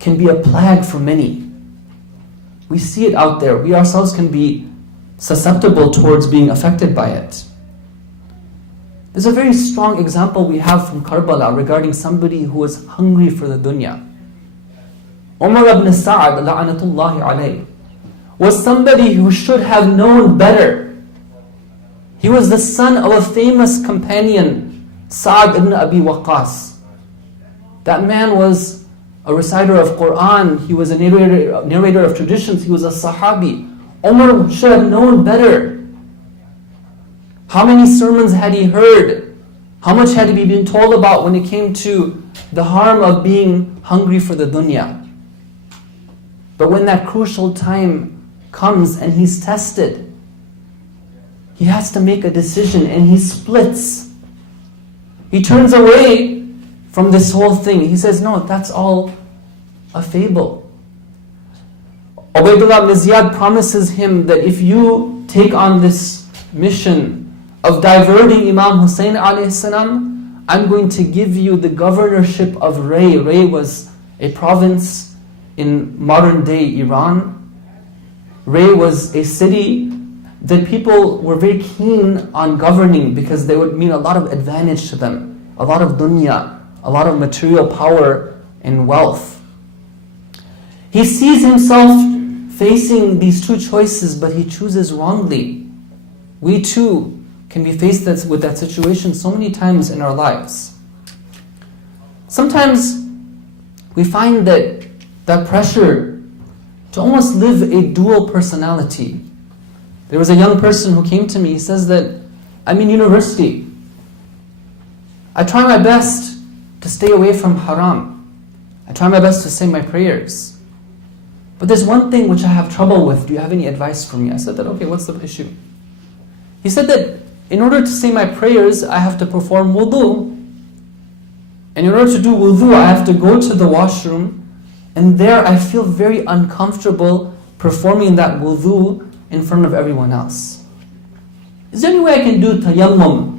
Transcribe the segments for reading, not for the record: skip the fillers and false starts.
can be a plague for many. We see it out there. We ourselves can be susceptible towards being affected by it. There's a very strong example we have from Karbala regarding somebody who was hungry for the dunya. Umar ibn Sa'ad, la'anatullahi alayh, was somebody who should have known better. He was the son of a famous companion, Sa'ad ibn Abi Waqqas. That man was a reciter of Quran, he was a narrator of traditions, he was a Sahabi. Umar should have known better. How many sermons had he heard? How much had he been told about when it came to the harm of being hungry for the dunya? But when that crucial time comes and he's tested, he has to make a decision and he splits. He turns away from this whole thing. He says, no, that's all a fable. Ubaydullah ibn Ziyad promises him that if you take on this mission of diverting Imam Hussein alayhi salam, I'm going to give you the governorship of Ray. Ray was a province in modern day Iran. Ray was a city that people were very keen on governing because they would mean a lot of advantage to them, a lot of dunya, a lot of material power and wealth. He sees himself facing these two choices, but he chooses wrongly. We too can be faced with that situation so many times in our lives. Sometimes we find that pressure to almost live a dual personality. There was a young person who came to me, he says that I'm in university. I try my best to stay away from haram. I try my best to say my prayers. But there's one thing which I have trouble with. Do you have any advice for me? I said that, okay, what's the issue? He said that in order to say my prayers, I have to perform wudu. And in order to do wudu, I have to go to the washroom. And there I feel very uncomfortable performing that wudu in front of everyone else. Is there any way I can do tayammum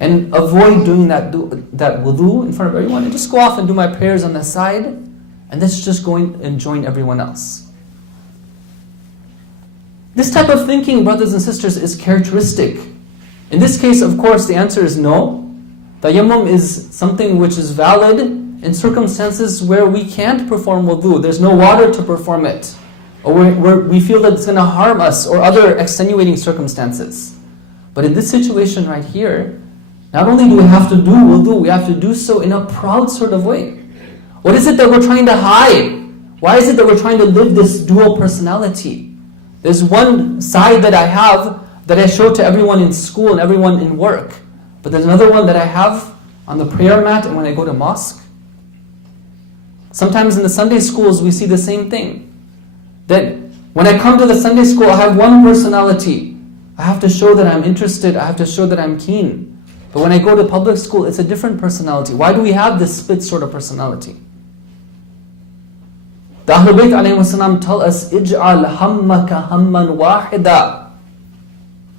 and avoid doing that wudu in front of everyone and just go off and do my prayers on the side and let's just go and join everyone else? This type of thinking, brothers and sisters, is characteristic. In this case, of course, the answer is no. Tayammum is something which is valid in circumstances where we can't perform wudu. There's no water to perform it. Or where we feel that it's going to harm us, or other extenuating circumstances. But in this situation right here, not only do we have to do wudu, we have to do so in a proud sort of way. What is it that we're trying to hide? Why is it that we're trying to live this dual personality? There's one side that I have that I show to everyone in school and everyone in work. But there's another one that I have on the prayer mat and when I go to mosque. Sometimes in the Sunday schools we see the same thing. That when I come to the Sunday school, I have one personality. I have to show that I'm interested, I have to show that I'm keen. But when I go to public school, it's a different personality. Why do we have this split sort of personality? The Ahlul Bayt alayhi salam tell us, "Ij'al hammaka hamman wahida."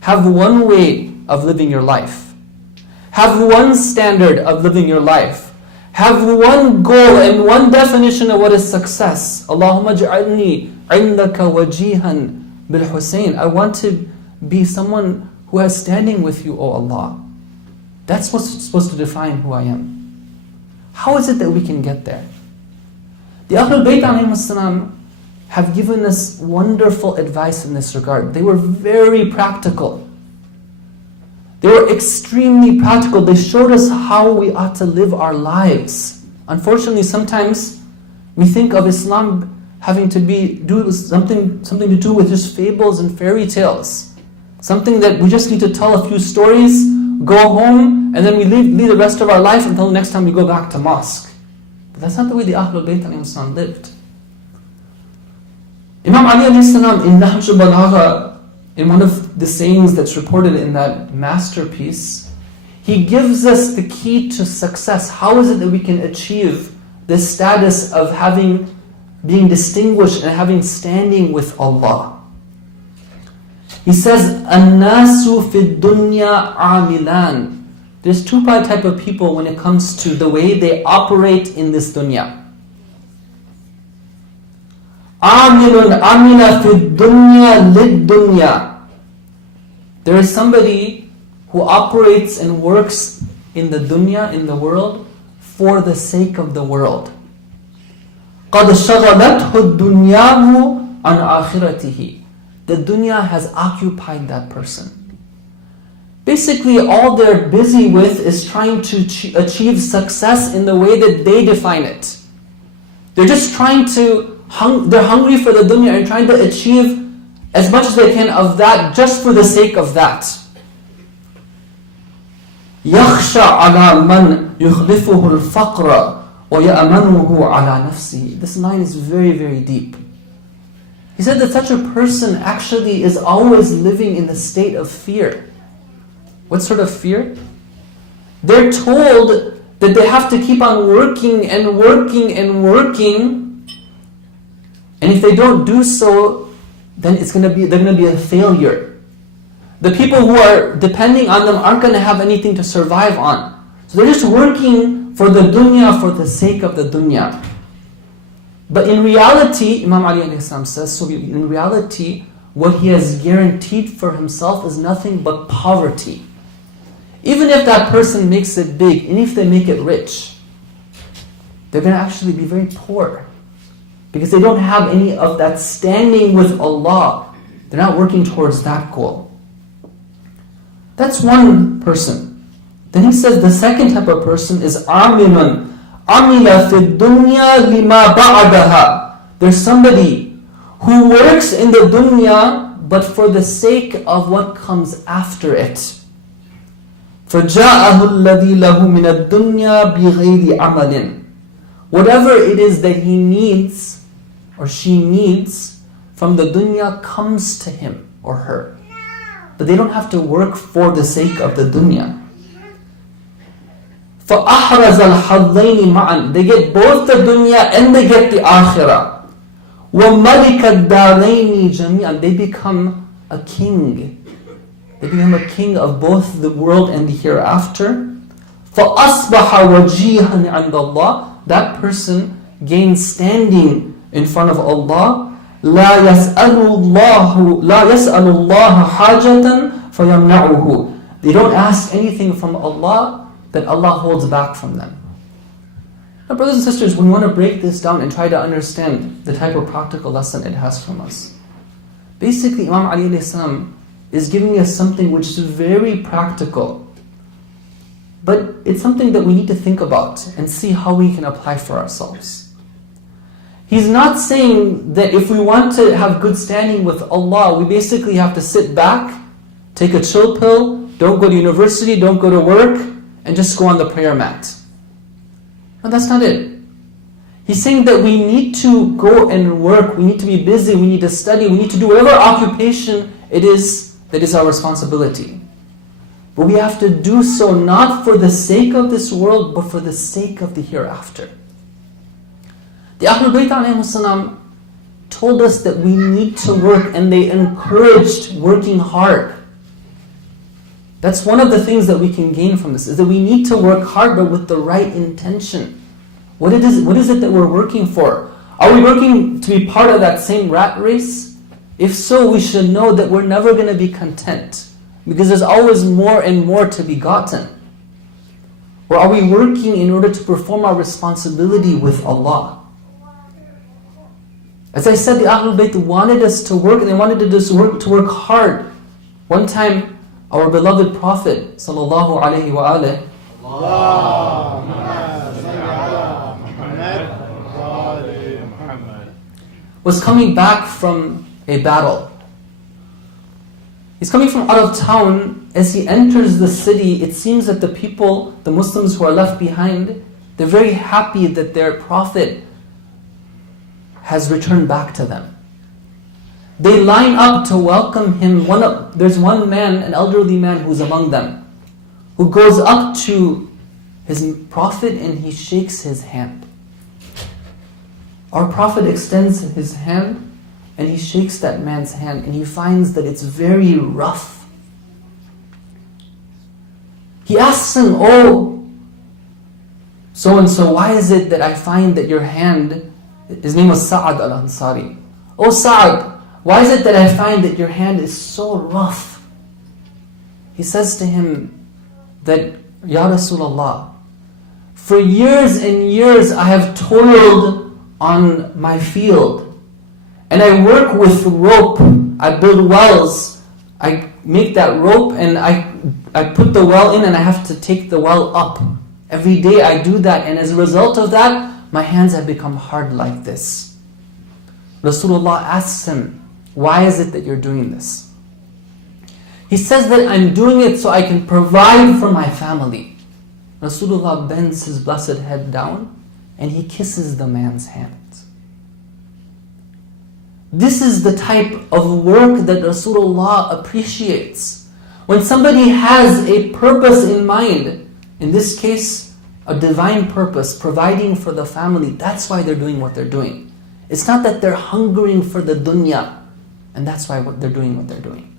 Have one way of living your life. Have one standard of living your life. Have one goal and one definition of what is success. Allahumma ja'alni indaka wajihan bil Hussein. I want to be someone who has standing with you, O Allah. That's what's supposed to define who I am. How is it that we can get there? The Ahlul Bayt alayhi salam have given us wonderful advice in this regard. They were very practical. They were extremely practical. They showed us how we ought to live our lives. Unfortunately, sometimes we think of Islam having to do something to do with just fables and fairy tales. Something that we just need to tell a few stories, go home, and then we leave the rest of our life until next time we go back to mosque. But that's not the way the Ahlul Bayt alayhi salam lived. Imam Ali alayhi salam in Nahj al-Balagha, in one of the sayings that's reported in that masterpiece, he gives us the key to success. How is it that we can achieve this status of being distinguished and having standing with Allah? He says, "An-nasu fi dunya amilan." There's two type of people when it comes to the way they operate in this dunya. عَامِلٌ عَمِلَ فِي الدُّنْيَا لِلدُّنْيَا. There is somebody who operates and works in the dunya, in the world, for the sake of the world. قَدْ شَغَلَتْهُ الدُّنْيَاهُ عَنْ آخِرَتِهِ. The dunya has occupied that person. Basically, all they're busy with is trying to achieve success in the way that they define it. They're just trying to, they're hungry for the dunya and trying to achieve as much as they can of that just for the sake of that. يَخْشَى عَلَى مَنْ يُخْلِفُهُ الْفَقْرَ وَيَأْمَنُهُ عَلَى نَفْسِهِ. This line is very, very deep. He said that such a person actually is always living in the state of fear. What sort of fear? They're told that they have to keep on working and working and working, and if they don't do so, then they're going to be a failure. The people who are depending on them aren't going to have anything to survive on. So they're just working for the dunya for the sake of the dunya. But in reality, Imam Ali alayhi salam says, so in reality, what he has guaranteed for himself is nothing but poverty. Even if that person makes it big, and if they make it rich, they're going to actually be very poor. Because they don't have any of that standing with Allah. They're not working towards that goal. That's one person. Then he says the second type of person is عَامِلٌ عَمِلَ فِي الدُّنْيَا لِمَا بَعْدَهَا. There's somebody who works in the dunya but for the sake of what comes after it. فَجَاءَهُ الَّذِي لَهُ مِنَ الدُّنْيَا بِغَيْرِ عَمَلٍ. Whatever it is that he needs or she needs from the dunya comes to him or her. But they don't have to work for the sake of the dunya. فَأَحْرَزَ الْحَظَّيْنِ مَعًا. They get both the dunya and they get the akhirah. وَمَلِكَ الدَّارَيْنِ جَمِيعًا. They become a king. They become a king of both the world and the hereafter. فَأَصْبَحَ وَجِيهًا عِنْدَ اللَّهِ. That person gains standing in front of Allah. لَا يَسْأَلُ اللَّهَ حَاجَةً فَيَمْنَعُهُ. They don't ask anything from Allah that Allah holds back from them. Now, brothers and sisters, we want to break this down and try to understand the type of practical lesson it has from us. Basically, Imam Ali alayhi salam is giving us something which is very practical. But it's something that we need to think about and see how we can apply for ourselves. He's not saying that if we want to have good standing with Allah, we basically have to sit back, take a chill pill, don't go to university, don't go to work, and just go on the prayer mat. No, that's not it. He's saying that we need to go and work, we need to be busy, we need to study, we need to do whatever occupation it is that is our responsibility. But we have to do so not for the sake of this world, but for the sake of the hereafter. The Ahlul Bayt alayhi salam told us that we need to work, and they encouraged working hard. That's one of the things that we can gain from this, is that we need to work hard, but with the right intention. What is it that we're working for? Are we working to be part of that same rat race? If so, we should know that we're never going to be content, because there's always more and more to be gotten. Or are we working in order to perform our responsibility with Allah? As I said, the Ahlul Bayt wanted us to work, and they wanted us to work hard. One time, our beloved Prophet sallallahu alaihi wasallam was coming back from a battle. He's coming from out of town. As he enters the city, it seems that the people, the Muslims who are left behind, they're very happy that their Prophet has returned back to them. They line up to welcome him. There's one man, an elderly man who's among them, who goes up to his Prophet and he shakes his hand. Our Prophet extends his hand and he shakes that man's hand, and he finds that it's very rough. He asks him, "Oh, so-and-so, why is it that I find that your hand," his name was Sa'ad al-Ansari, "Oh Sa'd, why is it that I find that your hand is so rough?" He says to him that, "Ya Rasulullah, for years and years I have toiled on my field. And I work with rope. I build wells. I make that rope and I put the well in and I have to take the well up. Every day I do that, and as a result of that, my hands have become hard like this." Rasulullah asks him, "Why is it that you're doing this?" He says that, "I'm doing it so I can provide for my family." Rasulullah bends his blessed head down and he kisses the man's hand. This is the type of work that Rasulullah appreciates. When somebody has a purpose in mind, in this case, a divine purpose, providing for the family, that's why they're doing what they're doing. It's not that they're hungering for the dunya, and that's why they're doing what they're doing.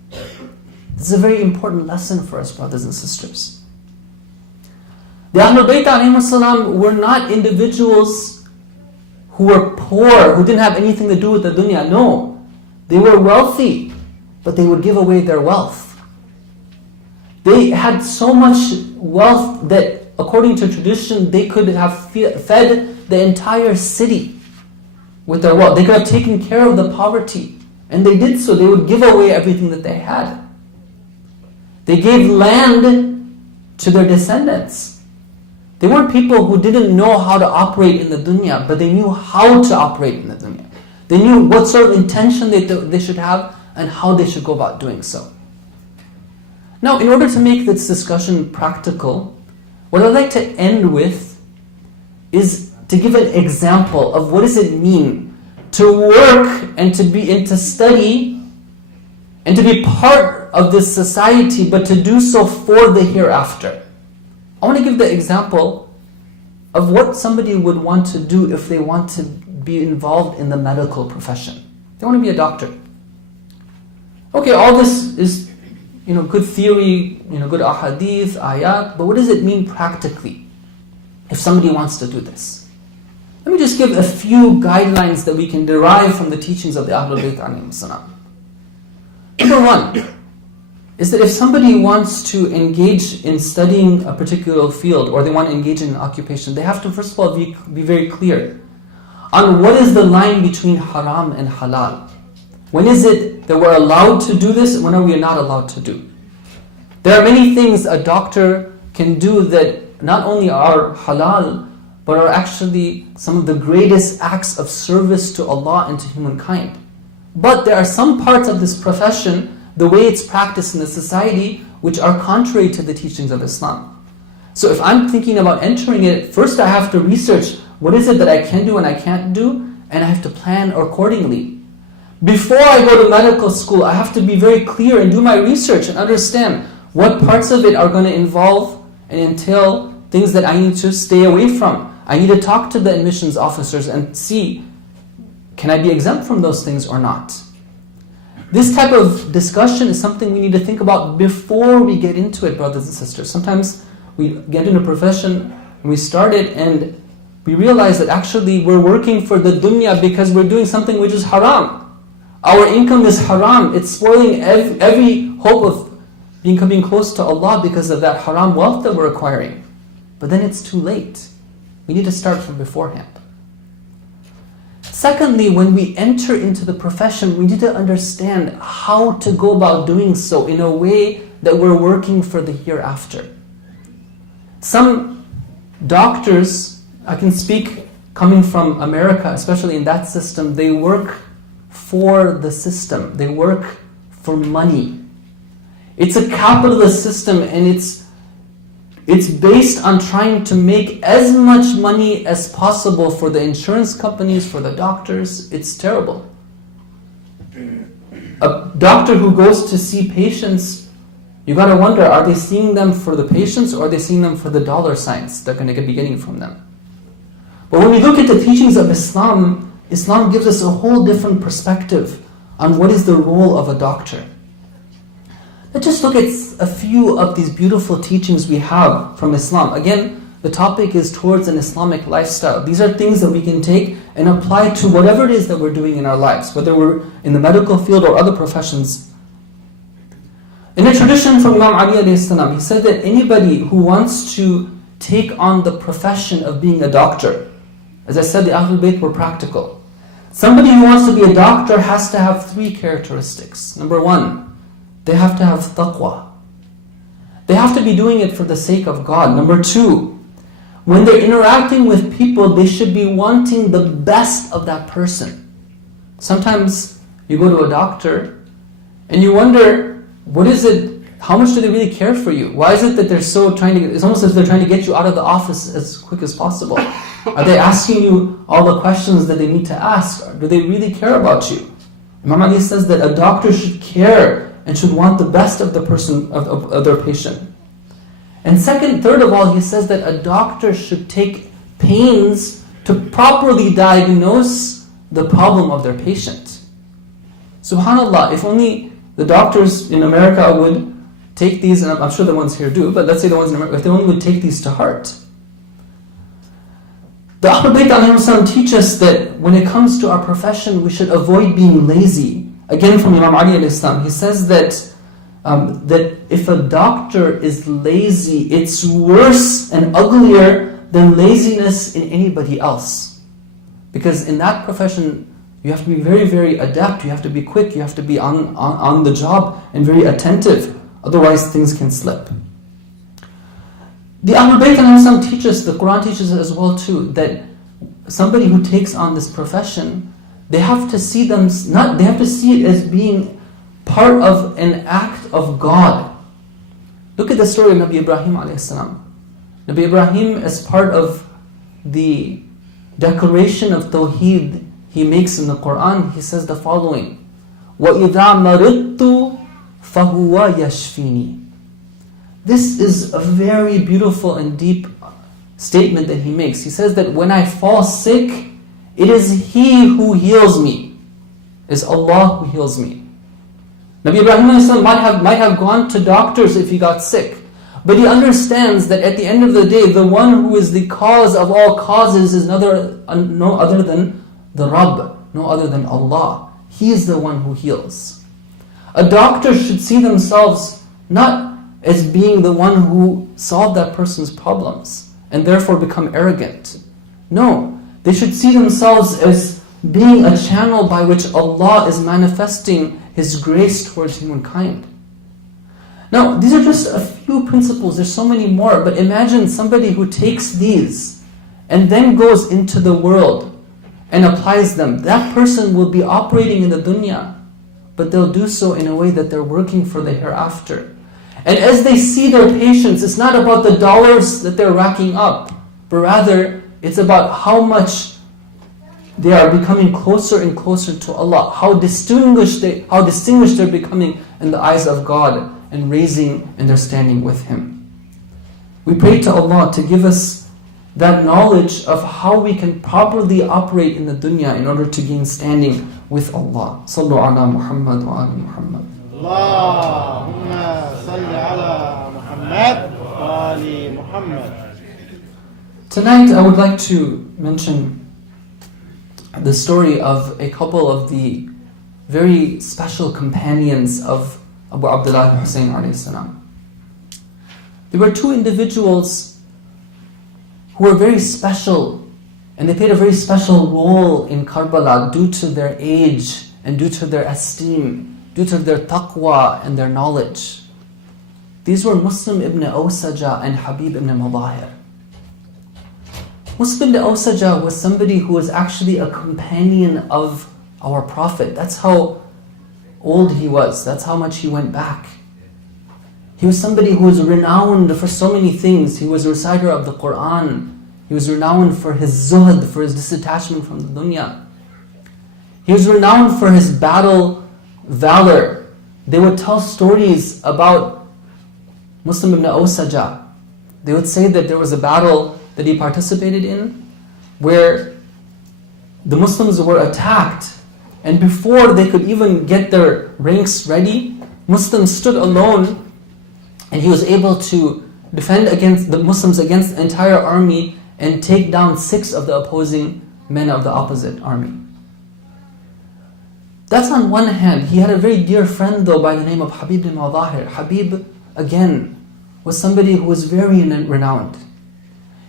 This is a very important lesson for us, brothers and sisters. The Ahlul Bayt alayhim salam were not individuals who were poor, who didn't have anything to do with the dunya. No, they were wealthy, but they would give away their wealth. They had so much wealth that, according to tradition, they could have fed the entire city with their wealth. They could have taken care of the poverty, and they did so. They would give away everything that they had. They gave land to their descendants. They weren't people who didn't know how to operate in the dunya, but they knew how to operate in the dunya. They knew what sort of intention they should have and how they should go about doing so. Now, in order to make this discussion practical, what I'd like to end with is to give an example of what does it mean to work and to study and to be part of this society, but to do so for the hereafter. I want to give the example of what somebody would want to do if they want to be involved in the medical profession. They want to be a doctor. Okay, all this is good theory, good ahadith, ayat, but what does it mean practically if somebody wants to do this? Let me just give a few guidelines that we can derive from the teachings of the Ahlul Bayt alayhim salam. Number one is that if somebody wants to engage in studying a particular field, or they want to engage in an occupation, they have to first of all be very clear on what is the line between haram and halal. When is it that we're allowed to do this, and when are we not allowed to do? There are many things a doctor can do that not only are halal, but are actually some of the greatest acts of service to Allah and to humankind. But there are some parts of this profession, the way it's practiced in the society, which are contrary to the teachings of Islam. So if I'm thinking about entering it, first I have to research what is it that I can do and I can't do, and I have to plan accordingly. Before I go to medical school, I have to be very clear and do my research and understand what parts of it are going to involve and entail things that I need to stay away from. I need to talk to the admissions officers and see, can I be exempt from those things or not? This type of discussion is something we need to think about before we get into it, brothers and sisters. Sometimes we get into a profession and we start it and we realize that actually we're working for the dunya because we're doing something which is haram. Our income is haram. It's spoiling every hope of becoming close to Allah because of that haram wealth that we're acquiring. But then it's too late. We need to start from beforehand. Secondly, when we enter into the profession, we need to understand how to go about doing so in a way that we're working for the hereafter. Some doctors, I can speak coming from America, especially in that system, they work for the system. They work for money. It's a capitalist system, and it's based on trying to make as much money as possible for the insurance companies, for the doctors. It's terrible. A doctor who goes to see patients, you got to wonder, are they seeing them for the patients or are they seeing them for the dollar signs they're going to be getting from them? But when we look at the teachings of Islam, Islam gives us a whole different perspective on what is the role of a doctor. Let's just look at a few of these beautiful teachings we have from Islam. Again, The topic is towards an Islamic lifestyle. These are things that we can take and apply to whatever it is that we're doing in our lives, whether we're in the medical field or other professions. In a tradition from Imam Ali alayhi salam, he said that anybody who wants to take on the profession of being a doctor, as I said, the Ahlul Bayt were practical. Somebody who wants to be a doctor has to have 3 characteristics. Number 1, they have to have taqwa. They have to be doing it for the sake of God. Number 2, when they're interacting with people, they should be wanting the best of that person. Sometimes you go to a doctor and you wonder, what is it? How much do they really care for you? Why is it that they're so trying to, it's almost as if they're trying to get you out of the office as quick as possible. Are they asking you all the questions that they need to ask? Or do they really care about you? Imam Ali says that a doctor should care and should want the best of the person, of their patient. And third of all, he says that a doctor should take pains to properly diagnose the problem of their patient. SubhanAllah, if only the doctors in America would take these, and I'm sure the ones here do, but let's say the ones in America, if they only would take these to heart. The Ahlul Bayt ﷺ teach us that when it comes to our profession, we should avoid being lazy. Again from Imam Ali alayhi salam, he says that if a doctor is lazy, it's worse and uglier than laziness in anybody else. Because in that profession, you have to be very, very adept, you have to be quick, you have to be on the job and very attentive. Otherwise, things can slip. The Ahlul Bayt ﷺ teach us, the Quran teaches us as well too, that somebody who takes on this profession, they have to see it as being part of an act of God. Look at the story of Nabi Ibrahim alayhi salam. Nabi Ibrahim, as part of the declaration of Tawheed he makes in the Quran, he says the following: وَإِذَا مَرِضْتُ فَهُوَ يَشْفِينِي. This is a very beautiful and deep statement that he makes. He says that when I fall sick, it is He who heals me. It is Allah who heals me. Nabi Ibrahim might have gone to doctors if he got sick, but he understands that at the end of the day, the one who is the cause of all causes is no other than the Rabb, no other than Allah. He is the one who heals. A doctor should see themselves not as being the one who solved that person's problems and therefore become arrogant. No, they should see themselves as being a channel by which Allah is manifesting His grace towards humankind. Now, these are just a few principles. There's so many more, but imagine somebody who takes these and then goes into the world and applies them. That person will be operating in the dunya, but they'll do so in a way that they're working for the hereafter. And as they see their patients, it's not about the dollars that they're racking up, but rather it's about how much they are becoming closer and closer to Allah, how distinguished they're becoming in the eyes of God, and raising and they're standing with Him. We pray to Allah to give us that knowledge of how we can properly operate in the dunya in order to gain standing with Allah. Sallu ala Muhammad wa ali Muhammad. Allahumma salli ala Muhammad wa ali Muhammad. Tonight I would like to mention the story of a couple of the very special companions of Abu Abdullah Hussein alayhi salam. There were two individuals who were very special, and they played a very special role in Karbala due to their age and due to their esteem, due to their taqwa and their knowledge. These were Muslim ibn Awsaja and Habib ibn Mudahir. Muslim ibn Awsaja was somebody who was actually a companion of our Prophet. That's how old he was. That's how much he went back. He was somebody who was renowned for so many things. He was a reciter of the Quran. He was renowned for his zuhd, for his disattachment from the dunya. He was renowned for his battle valor. They would tell stories about Muslim ibn Awsaja. They would say that there was a battle that he participated in where the Muslims were attacked, and before they could even get their ranks ready, Muslims stood alone, and he was able to defend against the Muslims against the entire army and take down 6 of the opposing men of the opposite army. That's on one hand. He had a very dear friend though by the name of Habib ibn Madahir. Habib, again, was somebody who was very renowned.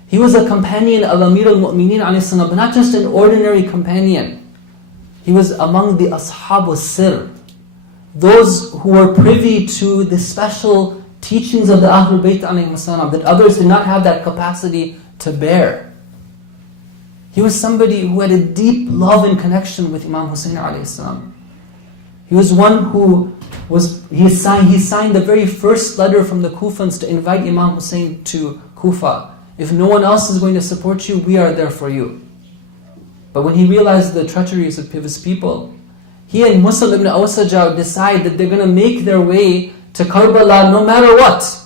He was a companion of Amir al-Mu'mineen alayhi salam, but not just an ordinary companion. He was among the Ashab al-Sir, those who were privy to the special teachings of the Ahlul Bayt alayhi salam that others did not have that capacity to bear. He was somebody who had a deep love and connection with Imam Hussein alayhi salam. He was one who he signed the very first letter from the Kufans to invite Imam Hussein to Kufa. If no one else is going to support you, we are there for you. But when he realized the treacheries of his people, he and Muslim ibn Awsaja decide that they're going to make their way to Karbala no matter what.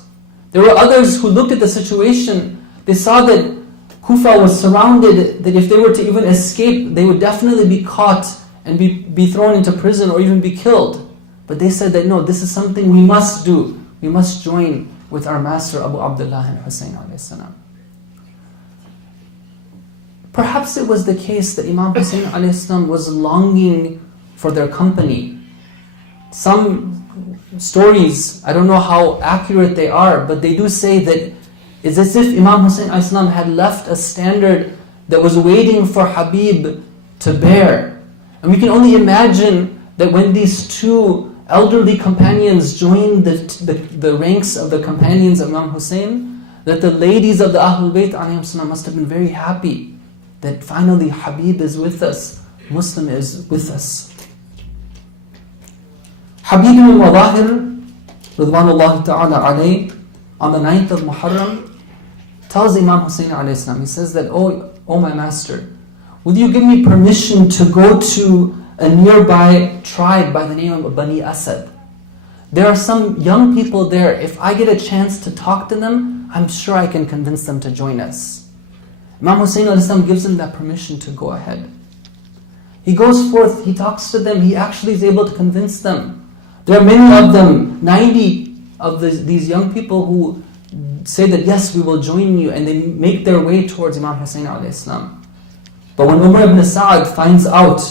There were others who looked at the situation. They saw that Kufa was surrounded, that if they were to even escape, they would definitely be caught and be thrown into prison or even be killed. But they said that no, this is something we must do. We must join with our master Abu Abdullah and Hussein alayhi salam. Perhaps it was the case that Imam Hussein alayhi salam was longing for their company. Some stories, I don't know how accurate they are, but they do say that it's as if Imam Hussein alayhi salam had left a standard that was waiting for Habib to bear. And we can only imagine that when these 2 elderly companions joined the ranks of the companions of Imam Hussein, that the ladies of the Ahlul Bayt alayhim salam must have been very happy that finally Habib is with us, Muslim is with us. Habib ibn Madahir, Ridwanullahi ta'ala alayh, on the 9th of Muharram, tells Imam Hussein alayhi salam, he says that, oh my master, would you give me permission to go to a nearby tribe by the name of Bani Asad? There are some young people there. If I get a chance to talk to them, I'm sure I can convince them to join us. Imam Hussein alayhi salam gives him that permission to go ahead. He goes forth, he talks to them, he actually is able to convince them. There are many of them, 90 of these young people who say that yes, we will join you, and they make their way towards Imam Hussein alayhi salam. But when Umar ibn Sa'ad finds out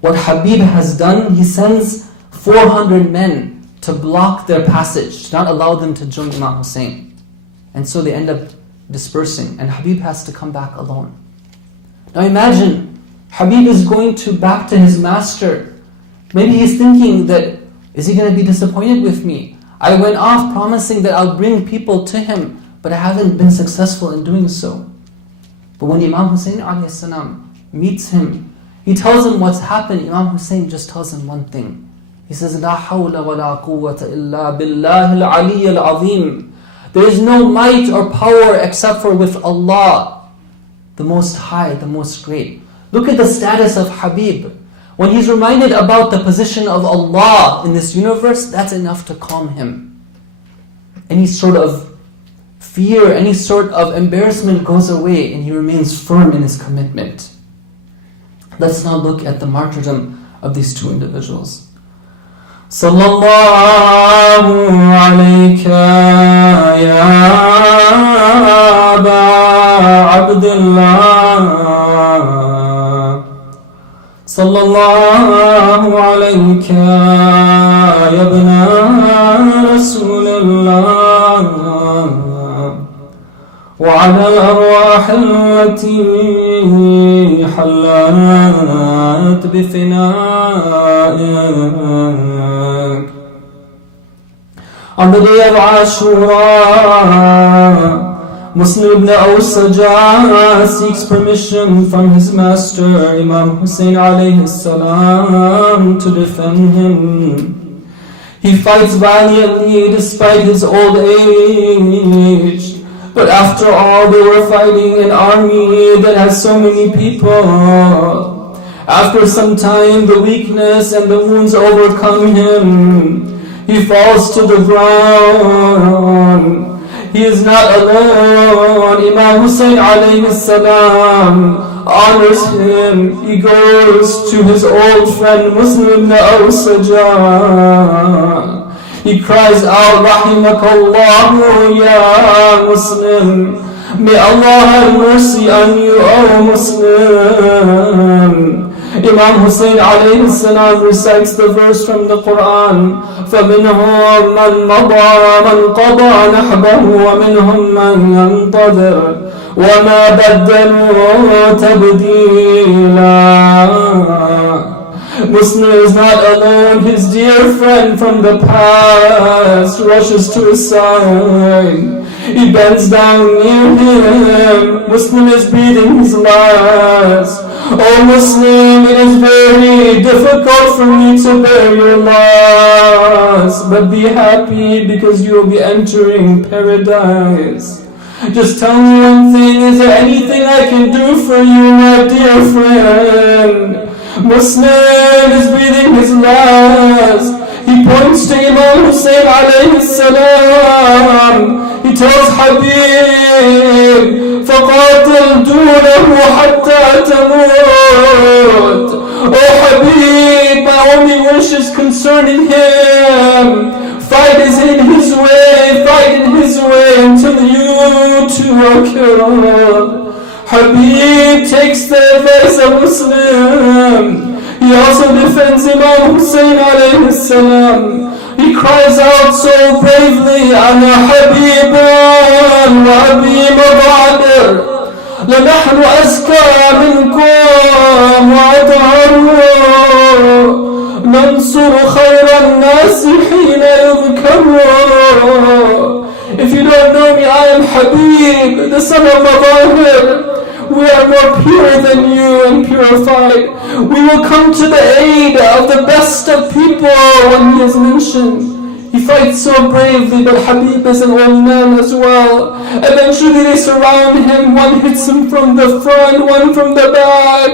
what Habib has done, he sends 400 men to block their passage, to not allow them to join Imam Hussein. And so they end up dispersing, and Habib has to come back alone. Now imagine, Habib is going back to his master. Maybe he's thinking that, is he going to be disappointed with me? I went off promising that I'll bring people to him, but I haven't been successful in doing so. But when Imam Hussein alayhi salam meets him, he tells him what's happened. Imam Hussein just tells him one thing. He says, "La hawla wa la quwwata illa billahi al-ali al-azim." There is no might or power except for with Allah, the Most High, the Most Great. Look at the status of Habib. When he's reminded about the position of Allah in this universe, that's enough to calm him. Any sort of fear, any sort of embarrassment goes away, and he remains firm in his commitment. Let's now look at the martyrdom of these 2 individuals. Sallallahu alayka ya Aba Abdullah, Sallallahu alayka ya ibna Rasulullah, وعلى الأرواح التي حلت بفنائك. On the day of Ashura, Muslim ibn Awsaja seeks permission from his master Imam Hussein alayhi salam to defend him. He fights valiantly despite his old age. But after all, they were fighting an army that has so many people. After some time, the weakness and the wounds overcome him. He falls to the ground. He is not alone. Imam Hussein alayhi salam honors him. He goes to his old friend Muslim ibn Awsaja. He cries out, Rahimakallahu ya Muslim. May Allah have mercy on you, O Muslim. Imam Hussein alayhi salam recites the verse from the Quran, فَمِنْهُمْ مَنْ مَضَى مَنْ قَضَى نَحْبَهُ وَمِنْهُمْ مَنْ يَنْتَظِرُ وَمَا بَدَّلُوا تَبْدِيلًا. Muslim is not alone. His dear friend from the past rushes to his side. He bends down near him. Muslim is breathing his last. Oh Muslim, it is very difficult for me to bear your loss, but be happy because you will be entering paradise. Just tell me one thing, is there anything I can do for you, my dear friend? Muslim is breathing his last. He points to Imam Hussein alayhi salam. He tells Habib, فَقَاتِلْ دُونَهُ حَتَّى تَمُوتْ. Oh Habib, my only wish is concerning him. Fight is in his way, fight in his way until you too are killed. Habib takes the advice of Muslim. He also defends Imam Hussein alayhi salam. He cries out so bravely, أَنَا حَبِيبٌ وَأَبِي مَضَعَدِرٌ لَنَحْنُ أَزْكَى مِنْكُمْ وَأَطْهَرُ نَنْصُرُ خَيْرَ النَّاسِ حِينَ يُذْكَرُ. If you don't know me, I am Habib, the son of Mabahir. We are more pure than you and purified. We will come to the aid of the best of people when he is mentioned. He fights so bravely, but Habib is an old man as well. Eventually they surround him. One hits him from the front, one from the back.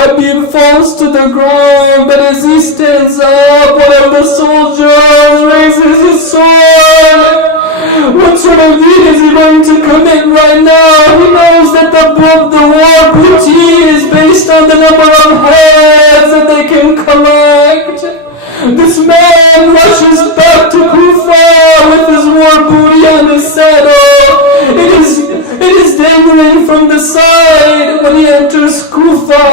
Habib falls to the ground, but as he stands up, one of the soldiers raises his sword. What sort of deed is he going to commit right now? He knows that the war booty is based on the number of heads that they can collect. This man rushes back to Kufa with his war booty on his saddle. It is dangling from the side when he enters Kufa.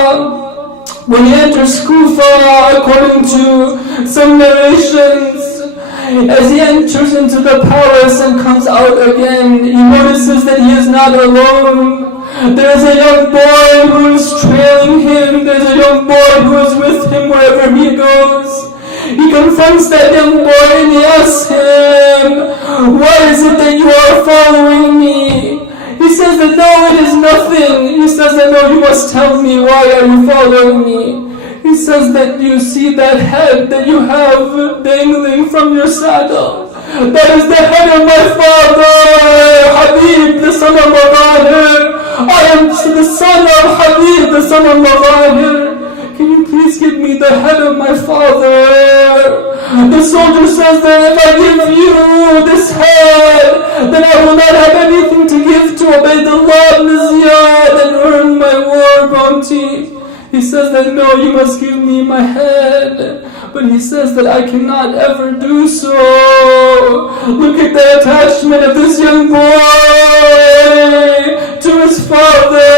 When he enters Kufa, according to some narrations, as he enters into the palace and comes out again, he notices that he is not alone. There is a young boy who is trailing him. There's a young boy who is with him wherever he goes. He confronts that young boy and he asks him, "Why is it that you are following me?" He says that no, it is nothing. He says that no, you must tell me, why are you following me? He says that you see that head that you have dangling from your saddle. That is the head of my father, Habib, the son of Mabahir. I am the son of Habib, the son of Mabahir. Can you please give me the head of my father? The soldier says that if I give you this head, then I will not have anything to give to Ubaydullah ibn Ziyad and earn my war bounty. He says that no, you must give me my head. But he says that I cannot ever do so. Look at the attachment of this young boy to his father.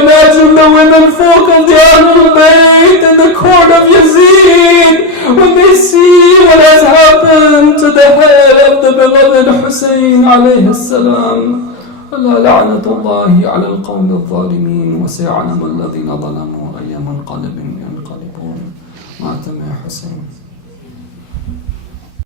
Imagine the women folk of the Ahlul Bayt in the court of Yazid when they see what has happened to the head of the beloved Hussein alayhi salam. Allah la'natullahi ala al-qawm al-zalimin wa say'alamu alladhina zalamu ayyama al-qalbin yanqalibun. Ma'atama ya Hussein.